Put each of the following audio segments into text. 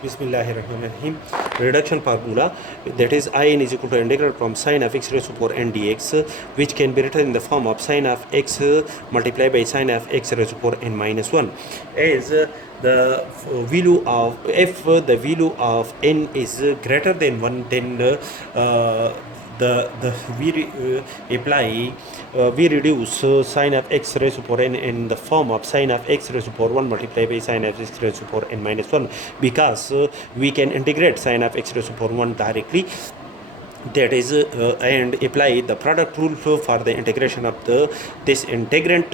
Bismillahirrahmanirrahim. Reduction formula, that is in is equal to integral from sine of x raised to power n dx, which can be written in the form of sine of x multiplied by sine of x raised to power n minus 1, as the value of if the value of n is greater than 1, then we reduce sine of x raised to power n in the form of sine of x raised to power 1 multiplied by sine of x raised to power n minus 1, because we can integrate sine of x raised to power 1 directly, that is and apply the product rule for the integration of this integrand.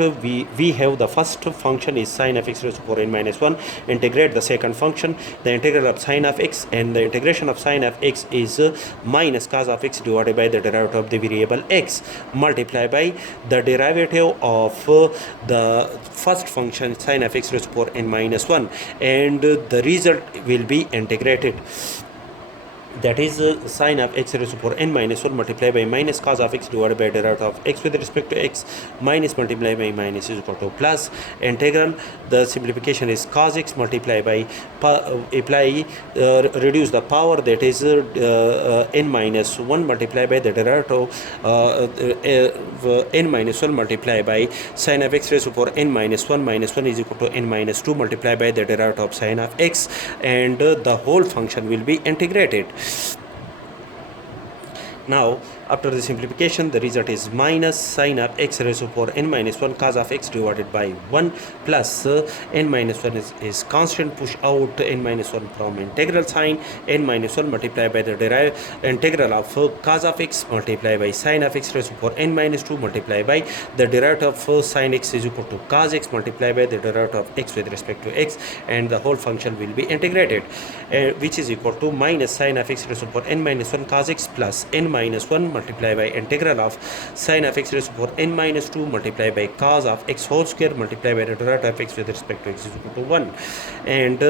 We have the first function is sine of x raised to power n minus 1, integrate the second function, the integral of sine of x, and the integration of sine of x is minus cos of x divided by the derivative of the variable x multiplied by the derivative of the first function sine of x raised to power n minus 1, and the result will be integrated, that is sine of x raised to power n minus 1 multiplied by minus cos of x divided by derivative of x with respect to x, minus multiplied by minus is equal to plus integral. The simplification is cos x multiplied by reduce the power, that is n minus 1 multiplied by the derivative n minus 1 multiplied by sine of x raised to power n minus 1 is equal to n minus 2 multiplied by the derivative of sine of x, and the whole function will be integrated. Now, after the simplification, the result is minus sine of x raised to power n minus 1 cos of x divided by 1 plus n minus 1 is constant, push out n minus 1 from integral sign, n minus 1 multiplied by the integral of cos of x multiplied by sine of x raised to power n minus 2 multiplied by the derivative of sine x is equal to cos x multiplied by the derivative of x with respect to x, and the whole function will be integrated, which is equal to minus sine of x raised to power n minus 1 cos x plus n minus 1 multiplied by integral of sine of x raised to power n minus 2 multiplied by cos of x whole square multiplied by the derivative of x with respect to x is equal to 1, and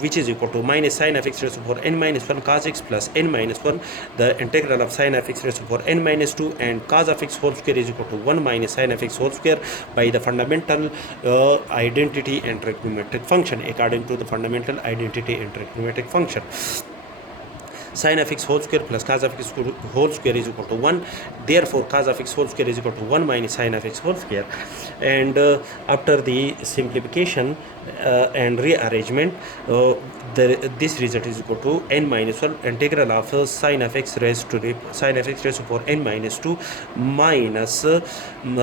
which is equal to minus sine of x raised to power n minus 1 cos x plus n minus 1, the integral of sine of x raised to power n minus 2 and cos of x whole square is equal to 1 minus sine of x whole square by the fundamental identity and trigonometric function, according to the fundamental identity and trigonometric function. Sine of x whole square plus cos of x whole square is equal to 1. Therefore, cos of x whole square is equal to 1 minus sine of x whole square. And after the simplification and rearrangement, this result is equal to n minus 1 integral of sine of x raised to power n minus 2 minus and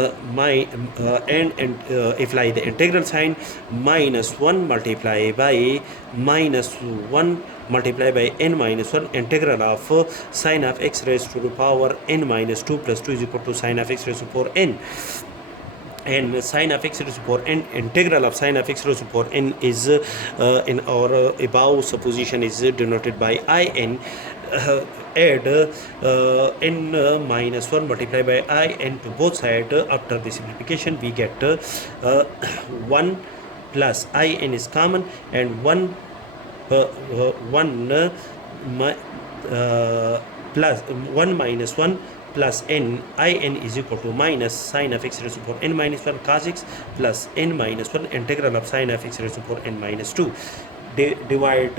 apply the integral sign, minus 1 multiplied by minus 1 multiplied by n minus 1 integral of sine of x raised to the power n minus 2 plus 2 is equal to sine of x raised to power n, and sine of x raised to power n, integral of sine of x raised to power n is in our above supposition is denoted by in. Add n minus 1 multiplied by in to both sides. After the simplification, we get 1 plus in is common, and 1 plus 1 minus 1 plus in is equal to minus sine of x raised to power n minus 1 cos x plus n minus 1 integral of sine of x raised to power n minus 2. Divide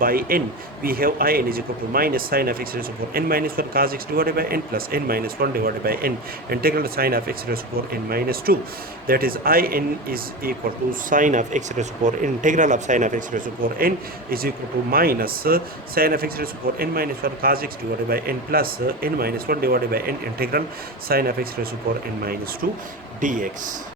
by n, we have in is equal to minus sine of x raised to power n minus 1 cos x divided by n plus n minus 1 divided by n integral sine of x raised to power n minus 2, that is in is equal to sine of x raised to power n, integral of sine of x raised to power n is equal to minus sine of x raised to power n minus 1 cos x divided by n plus n minus 1 divided by n integral sine of x raised to power n minus 2 dx.